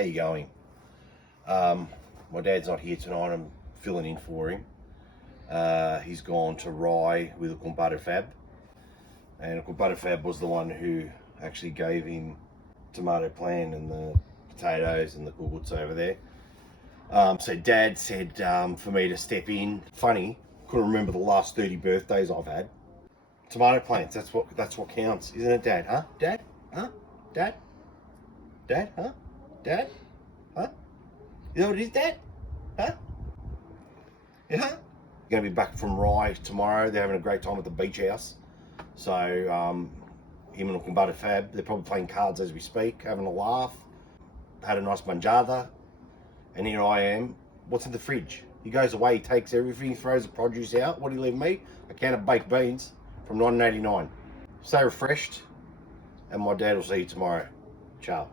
How you going? My dad's not here tonight. I'm filling in for him. He's gone to Rye with a Kumbada Fab, and a Kumbada Fab was the one who actually gave him tomato plant and the potatoes and the guguts over there. So Dad said for me to step in. Funny, couldn't remember the last 30 birthdays I've had. Tomato plants, that's what counts, isn't it, Dad? Huh? Dad? Huh? Dad? Dad? Huh? Dad? Huh? You know what it is, Dad? Huh? Yeah? Going to be back from Rye tomorrow. They're having a great time at the beach house. So him and Kumbada Fab, they're probably playing cards as we speak, having a laugh. Had a nice manjada. And here I am. What's in the fridge? He goes away, he takes everything, throws the produce out. What do you leave me? A can of baked beans from 1989. Stay refreshed, and my dad will see you tomorrow. Ciao.